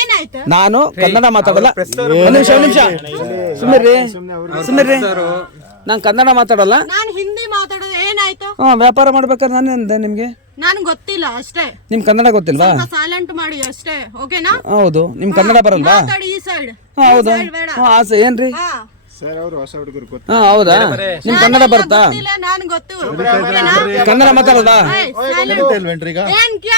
ಏನಾಯ್ತು? ನಾನು ಕನ್ನಡ ಮಾತಾಡಲ್ಲ. ಒಂದ್ ನಿಮಿಷ ಒಂದ್ ನಿಮಿಷ. ಸುಮ್ಮನೆ ಸುಮ್ಮನೆ ನಾನು ಕನ್ನಡ ಮಾತಾಡಲ್ಲ? ನಾನು ಹಿಂದಿ ಮಾತಾಡೋದು ಏನಾಯ್ತು? ಹಾ ವ್ಯಾಪಾರ ಮಾಡ್ಬೇಕಾದ್ರೆ ನಾನು ಅಂದೆ ನಿಮ್ಗೆ? ನಾನು ಗೊತ್ತಿಲ್ಲ ಅಷ್ಟೇ. ನಿಮ್ ಕನ್ನಡ ಗೊತ್ತಿಲ್ವಾ? ಸೈಲೆಂಟ್ ಮಾಡಿ ಅಷ್ಟೇ. ಓಕೆನಾ? ಹೌದು. ನಿಮ್ ಕನ್ನಡ ಬರಲ್ವಾ? ಮಾತಾಡಿ ಈ ಸೈಡ್ ಹಾ, ಹೌದು. ಬೇಡ. ಹಾ ಆಸೆ. ಏನ್ರಿ? ಹಾ. ಸರ್ ಅವರು ಹೊಸ ಹುಡುಗರು ಗೊತ್ತು. ಹಾ ಹೌದಾ? ನಿಮ್ ಕನ್ನಡ ಬರುತ್ತಾ? ಇಲ್ಲ ನಾನ್ ಗೊತ್ತು. ಕನ್ನಡ ಮಾತಾಡೋದಾ? ಏನ್ ಕ್ಯಾ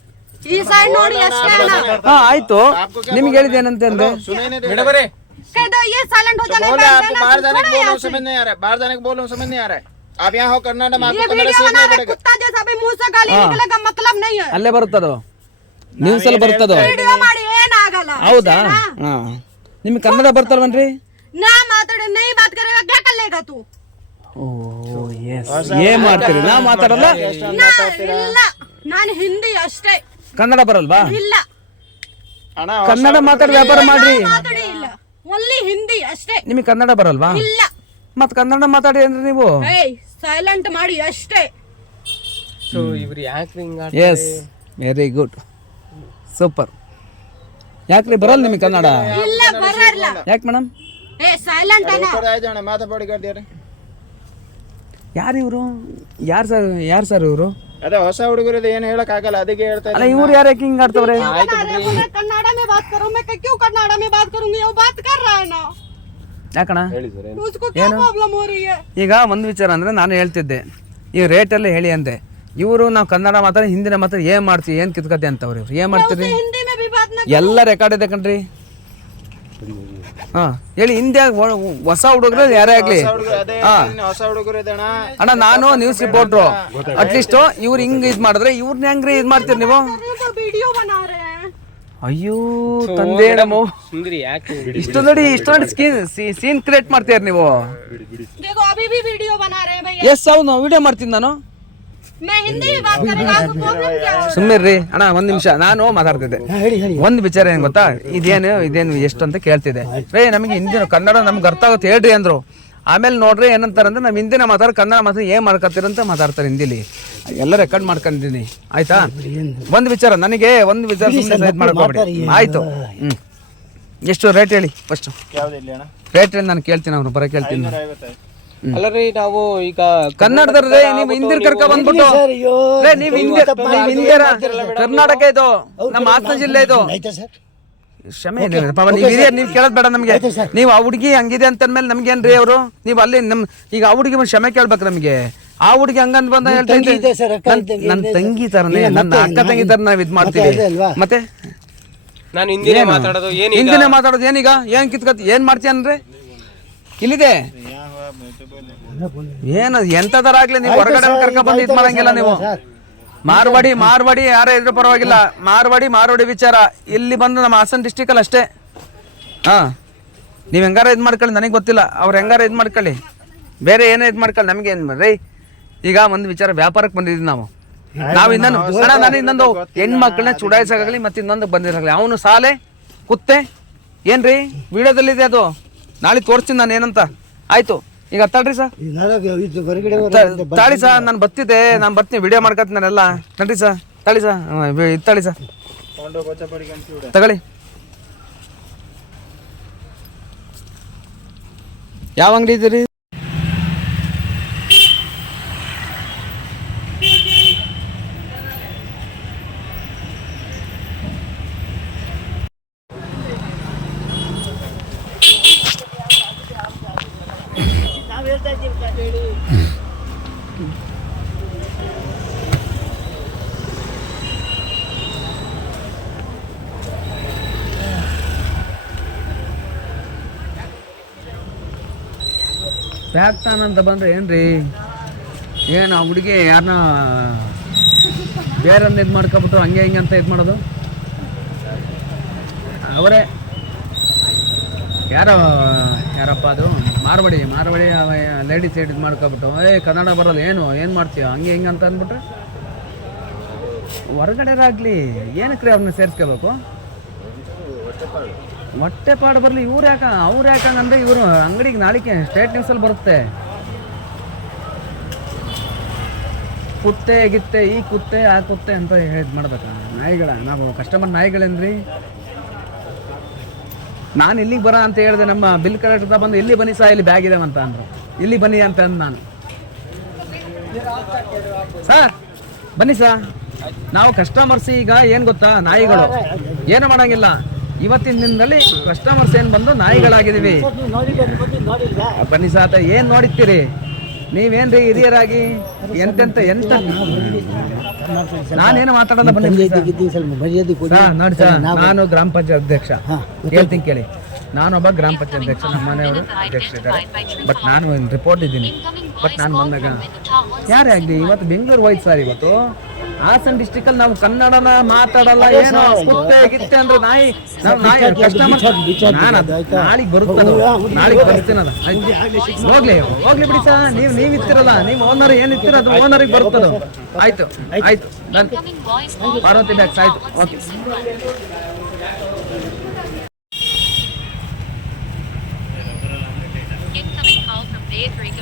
ಈ ಸೈಡ್ ನೋಡಿ ಅಷ್ಟೇ ಅಣ್ಣ. ಹಾ ಆಯ್ತು. ನಿಮ್ಗೆ ಹೇಳಿದ್ದೇನಂತೆ ಅಂದ್ರೆ? बड़े कहदो ये साइलेंट हो जाने बाहर जाने को समझ नहीं आ रहा बाहर जाने को समझ नहीं आ रहा आप हो ಅಲ್ಲೇ ಬರುತ್ತದು? ನ್ಯೂಸ್ ಅಲ್ಲಿ ಬರ್ತದೋ ವಿಡಿಯೋ ಮಾಡಿ ಏನಾಗಲ್ಲ ಹೌದಾ? ಹಾ. ಕನ್ನಡ ಬರ್ತಲ್ವನ್ರಿ? ನಾ ಮಾತಾಡಿ ನೈ ಮಾತ್ ಕರೆಗ ಕ್ಯಾ ಕಲ್ಲೇಗಾ ತೂ ಓ ಎಸ್ ಮಾಡ್ತೀರಿ? ನಾ ಮಾತಾಡಲ್ಲ? ನಾ ಇಲ್ಲ ನಾನು ಹಿಂದಿ ಅಷ್ಟೇ. ಕನ್ನಡ ಬರಲ್ವಾ? ಇಲ್ಲ. ಅಣ್ಣ ಕನ್ನಡ ಮಾತಾಡಿ ವ್ಯಾಪಾರ ಮಾಡ್ರಿ. ಮಾತಾಡಿ ಇಲ್ಲ. ಹಿಂದಿ ಅಷ್ಟೇ. ನಿಮಗೆ ಕನ್ನಡ ಬರಲ್ವಾ? ಇಲ್ಲ. ಮತ್ತೆ ಕನ್ನಡ ಮಾತಾಡಿ ಅಂದ್ರೆ ನೀವು? ಏಯ್ ಸೈಲೆಂಟ್ ಮಾಡಿ ಅಷ್ಟೇ. ಸೊ ಇವ್ರು ಯಾಕೆ ಎಸ್ ವೆರಿ ಗುಡ್ ಸೂಪರ್ ಯಾಕ್ರಿ ಬರಲ್ಲ ನಿಮಗೆ ಕನ್ನಡ? ಇಲ್ಲ ಯಾಕೆ ಮೇಡಮ್? ಏ ಸೈಲೆಂಟ್ ಮಾತಾಡಿ ಯಾರು ಇವರು? ಯಾರು ಸರ್ ಯಾರು ಸರ್ ಇವರು? ಅದೇ ಹೊಸ ಹುಡುಗರದ ಏನು ಹೇಳಕ್ ಆಗಲ್ಲ ಅದಕ್ಕೆ ಹೇಳ್ತಾರೆ ಇವ್ರು ಯಾರು ಹಿಂಗ್ ಆಡ್ತವ್ರೆ? ಬಾತ್ ಕರೋ ಮೇ ಕ್ಯೂ ಬಾತ್ ಬಾತ್ ಯಾಕಣ ಏನು? ಈಗ ಒಂದು ವಿಚಾರ ಅಂದ್ರೆ ನಾನು ಹೇಳ್ತಿದ್ದೆ ಈ ರೇಟ್ ಅಲ್ಲಿ ಹೇಳಿ ಅಂದೆ. ಇವರು ನಾವು ಕನ್ನಡ ಮಾತ್ರ ಹಿಂದಿನ ಮಾತ್ರ ಏನ್ ಮಾಡ್ತೀವಿ ಏನು ಕಿತ್ಕತೆ ಅಂತವ್ರಿ ಏನು ಮಾಡ್ತೀರಿ? ಎಲ್ಲ ರೆಕಾರ್ಡ್ ಇದೆ ಕಣ್ರಿ. ಹಾ ಹೇಳಿ ಹಿಂದೆ ಹೊಸ ಹುಡುಗರಲ್ಲಿ ಯಾರೇ ಆಗ್ಲಿ. ಹಾ. ಹೊಸ ಅಣ್ಣ ನಾನು ನ್ಯೂಸ್ ರಿಪೋರ್ಟ್ರು ಅಟ್ಲೀಸ್ಟ್ ಇವ್ರು ಹಿಂಗ್ ಇದ್ ಮಾಡಿದ್ರೆ ಇವ್ರನ್ನ ಹೆಂಗ್ರಿ ಇದ್ ಮಾಡ್ತೀರಿ ನೀವು? ಅಯ್ಯೋ ತಂದೆ ನಮ್ಮು ಸುಂದರಿ ಯಾಕೆ? ಇಷ್ಟೊಂದು ನೋಡಿ ಇಷ್ಟೊಂದು ಸ್ಕೀನ್ ಸೀನ್ ಕ್ರಿಯೇಟ್ ಮಾಡ್ತೀರಿ ನೀವು? ಎಸ್ ಅವ್ನು ವಿಡಿಯೋ ಮಾಡ್ತೀನಿ ನಾನು. ಸುಮ್ಮನೆ ಅಣ್ಣ ಒಂದ್ ನಿಮಿಷ. ನಾನು ಮಾತಾಡ್ತಿದ್ದೆ. ಒಂದ್ ವಿಚಾರ ಏನ್ ಗೊತ್ತಾ? ಇದೇನು ಇದೇನು ಎಷ್ಟು ಅಂತ ಕೇಳ್ತಿದ್ದೆ. ರೇ ನಮಗೆ ಹಿಂದಿನ ಕನ್ನಡ ನಮ್ಗೆ ಅರ್ಥ ಆಗುತ್ತೆ ಹೇಳ್ರಿ ಅಂದ್ರು. ಆಮೇಲೆ ನೋಡ್ರಿ ಏನಂತಾರಂದ್ರೆ ನಮ್ಮ ಹಿಂದಿನ ಮಾತಾಡ ಕನ್ನಡ ಮಾತಾಡಿ ಏನ್ ಮಾಡ್ಕೊತೀರ ಅಂತ ಮಾತಾಡ್ತಾರೆ ಹಿಂದಿಲಿ. ಎಲ್ಲ ರೆಕಾರ್ಡ್ ಮಾಡ್ಕೊಂಡಿದ್ದೀನಿ. ಆಯ್ತಾ? ಒಂದ್ ವಿಚಾರ ನನಗೆ ಒಂದ್ ವಿಚಾರ ಮಾಡ್ಕೊಬೇಡಿ. ಆಯ್ತು. ಹ್ಮ್. ಎಷ್ಟು ರೇಟ್ ಹೇಳಿ ಫಸ್ಟ್ ರೇಟ್ ಹೇಳಿ ನಾನು ಕೇಳ್ತೀನಿ ಅವ್ನು ಬರ ಕೇಳ್ತೀನಿ. ಐವತ್ತೈದು ಅಲ್ಲ ನಾವು ಈಗ ಕನ್ನಡದವ್ರೇ ನೀವು ಹಿಂದಿರ್ ಕರ್ಕ ಬಂದ್ಬಿಟ್ಟು. ನೀವು ನೀವ್ ಹಿಂದಿ ನೀವ್ ಹಿಂದಿರ? ಕರ್ನಾಟಕ ಇದು ನಮ್ಮ ಹಾಸನ ಜಿಲ್ಲೆ ಇದು. ಕ್ಷಮೆ ಪಾಪ ನೀವು ಹಿರಿಯರ್ ನೀವು ಕೇಳೋದ್ ಬೇಡ ನಮ್ಗೆ. ನೀವು ಆ ಹುಡುಗಿ ಹಂಗಿದೆ ಅಂತಂದ್ಮೇಲೆ ನಮ್ಗೇನ್ರಿ ಅವರು? ನೀವು ಅಲ್ಲಿ ನಮ್ ಈಗ ಆ ಹುಡುಗಿ ಕ್ಷಮೆ ಕೇಳ್ಬೇಕು ನಮ್ಗೆ. ಆ ಹುಡುಗಿ ಹಂಗಂದ್ ಬಂದ ಹೇಳ್ತಾ. ನನ್- ತಂಗಿ ತರನೇ ನನ್ನ ಅಕ್ಕ ತಂಗಿ ತರ ನಾವ್ ಇದ್ ಮಾಡ್ತೀವಿ ಮತ್ತೆ ನಾನು ಹಿಂದಿನೇ ಮಾತಾಡೋದು ಏನ್ ಹಿಂದಿನ ಮಾತಾಡೋದು ಏನೀಗ ಏನ್ ಕಿತ್ಕತ್ ಏನ್ ಮಾಡ್ತೀಯ ಅಂದ್ರೆ? ಇಲ್ಲಿದೆ. ಏನು ಎಂತದರ ಆಗ್ಲಿ ನೀವು ಹೊರಗಡೆ ಕರ್ಕ ಬಂದು ಇದ್ ಮಾಡಂಗಿಲ್ಲ ನೀವು. ಮಾರ್ವಾಡಿ ಮಾರ್ವಾಡಿ ಯಾರೇ ಇದ್ರೂ ಪರವಾಗಿಲ್ಲ. ಮಾರ್ವಾಡಿ ಮಾರ್ವಾಡಿ ವಿಚಾರ. ಇಲ್ಲಿ ಬಂದು ನಮ್ಮ ಹಾಸನ ಡಿಸ್ಟಿಕ್ ಅಲ್ಲಿ ಅಷ್ಟೇ. ಹಾ. ನೀವು ಹೆಂಗಾರ ಇದು ಮಾಡ್ಕೊಳ್ಳಿ ನನಗೆ ಗೊತ್ತಿಲ್ಲ. ಅವ್ರು ಹೆಂಗಾರ ಇದು ಮಾಡ್ಕೊಳ್ಳಿ. ಬೇರೆ ಏನೇ ಇದು ಮಾಡ್ಕೊಳ್ಳಿ ನಮಗೆ ಏನು ರೀ ಈಗ ಒಂದು ವಿಚಾರ ವ್ಯಾಪಾರಕ್ಕೆ ಬಂದಿದ್ದೀವಿ ನಾವು. ನಾವು ಇನ್ನೊಂದು ಅಣ್ಣ ನಾನು ಇನ್ನೊಂದು ಹೆಣ್ಮಕ್ಳನ್ನ ಚುಡಾಯಿಸಾಗಲಿ ಮತ್ತೆ ಇನ್ನೊಂದು ಬಂದಿರಾಗಲಿ ಅವನು ಸಾಲೆ ಕುತ್ತೆ. ಏನ್ರಿ? ವಿಡಿಯೋದಲ್ಲಿದೆ ಅದು. ನಾಳೆ ತೋರಿಸ್ತೀನಿ ನಾನು ಏನಂತ. ಆಯ್ತು. ಈಗ ತಡ್ರಿ ಸರ್. ತಾಳಿ ಸರ್ ನಾನು ಬರ್ತಿದ್ದೆ ನಾನು ಬರ್ತೀನಿ ವಿಡಿಯೋ ಮಾಡ್ಕೊತೀನಿ ನಾನೆಲ್ಲ ನಡ್ರಿ ಸರ್ ತಾಳಿ ಸರ್ ಇತ್ತಾಳಿ ತಾಳಿ ಸರ್. ತಗೊಳ್ಳಿ. ಯಾವ ಅಂಗಡಿ ಇದ್ದೀರಿ? ಬ್ಯಾಗ್ ಅಂತ ಬಂದ್ರೆ ಏನ್ರಿ? ಏನು ಆ ಹುಡುಗಿ ಯಾರನ್ನ ಬೇರೆ ಇದು ಮಾಡ್ಕೊಬಿಟ್ಟು ಹಂಗೆ ಹಿಂಗೆ ಅಂತ ಇದು ಮಾಡೋದು? ಅವರೇ. ಯಾರೋ, ಯಾರಪ್ಪ ಅದು? ಮಾರ್ವಾಡಿ ಮಾರ್ವಾಡಿ ಲೇಡೀಸ್ ಇದು ಮಾಡ್ಕೊಬಿಟ್ಟು, ಏ, ಕನ್ನಡ ಬರೋಲ್ಲ, ಏನು ಏನು ಮಾಡ್ತೀಯ? ಹಂಗೆ, ಹಿಂಗೆ ಅಂತ ಅಂದ್ಬಿಟ್ರೆ? ಹೊರಗಡೆರಾಗಲಿ, ಏನಕ್ಕೆ ರೀ ಅವ್ರನ್ನ ಸೇರಿಸ್ಕೋಬೇಕು? ಹೊಟ್ಟೆ ಪಾಡು ಬರಲಿ, ಇವ್ರು ಯಾಕ, ಅವ್ರು ಯಾಕಂಗಂದ್ರೆ ಇವರು ಅಂಗಡಿಗೆ ನಾಳಿಕೆ ಸ್ಟೇಟ್ ನ್ಯೂಸಲ್ಲಿ ಬರುತ್ತೆ. ಕುತ್ತೆ, ಗಿತ್ತೆ, ಈ ಕುತ್ತೆ, ಆ ಕುತ್ತೆ ಅಂತ ಇದು ಮಾಡ್ಬೇಕಾ? ನಾಯಿಗಳ, ನಾವು ಕಸ್ಟಮರ್ ನಾಯಿಗಳೇನ್ರಿ? ನಾನು ಇಲ್ಲಿಗೆ ಬರ ಅಂತ ಹೇಳಿದೆ ನಮ್ಮ ಬಿಲ್ ಕಲೆಕ್ಟರ್ ಬಂದು ಇಲ್ಲಿ ಬನ್ನಿ ಸಾ, ಇಲ್ಲಿ ಬ್ಯಾಗ್ ಇದಾವಂತ ಅಂದ್ರು. ಇಲ್ಲಿ ಬನ್ನಿ ಅಂತ ಅಂದ್ ನಾನು. ಸರ್, ಬನ್ನಿ ಸಾ. ನಾವು ಕಸ್ಟಮರ್ಸ್ ಈಗ ಏನು ಗೊತ್ತಾ, ನಾಯಿಗಳು. ಏನು ಮಾಡಂಗಿಲ್ಲ. ಇವತ್ತಿನ ದಿನದಲ್ಲಿ ಕಸ್ಟಮರ್ಸ್ ಏನು ಬಂದು ನಾಯಿಗಳಾಗಿದ್ದೀವಿ. ಬನ್ನಿ ಸರ್ ಏನು ನೋಡಿತ್ತೀರಿ? ನೀವೇನ್ರಿ ಹಿರಿಯರಾಗಿ? ಎಂತೆಂತ ಎಂತ? ನಾನೇನು ಮಾತಾಡಲ್ಲ ನಾನು ಗ್ರಾಮ ಪಂಚಾಯತ್ ಅಧ್ಯಕ್ಷ. ಹೇಳ್ತೀನಿ ಕೇಳಿ. ನಾನೊಬ್ಬ ಗ್ರಾಮ ಪಂಚಾಯತ್ ಅಧ್ಯಕ್ಷ ನಮ್ಮ ಮನೆಯವರು ಅಧ್ಯಕ್ಷ ಇದ್ದಾರೆ ಬಟ್ ನಾನು ರಿಪೋರ್ಟ್ ಇದ್ದೀನಿ. ಬಟ್ ನಾನು ಬಂದಾಗ ಯಾರೇ ಆಗಲಿ ಇವತ್ತು ಬೆಂಗಳೂರು ಹೋಯ್ತು ಸರ್ ಇವತ್ತು. ಹಾಸನ್ ಡಿಸ್ಟಿಕ್ ಅಲ್ಲಿ ನಾವು ಕನ್ನಡನ ಮಾತಾಡಲ್ಲ ಏನೋ ಕುತ್ತೆ ಗಿತ್ತೆ ಅಂದ್ರೆ ನಾಯಿ ನಾವು ನಾಯಿ ಕಸ್ಟಮರ್ ನಾನು ನಾಳೆಗೆ ಬರುತ್ತದ ನಾಳೆಗೆ ಬರ್ತೀನದ ಹೋಗ್ಲಿ ಹೋಗ್ಲಿ ಬಿಡಿ ಸರ್ ನೀವು ನೀವು ಇತ್ತಿರಲ್ಲ ನೀವು ಓನರ್ ಏನು ಇತ್ತಿರ ಅದು ಓನರಿಗೆ ಬರುತ್ತದ. ಆಯ್ತು ಆಯ್ತು. ಡನ್ ಪಾರ್ವತಿ ಬ್ಯಾಗ್ಸ್ ಆಯ್ತು okay. Incoming call from Beatrice.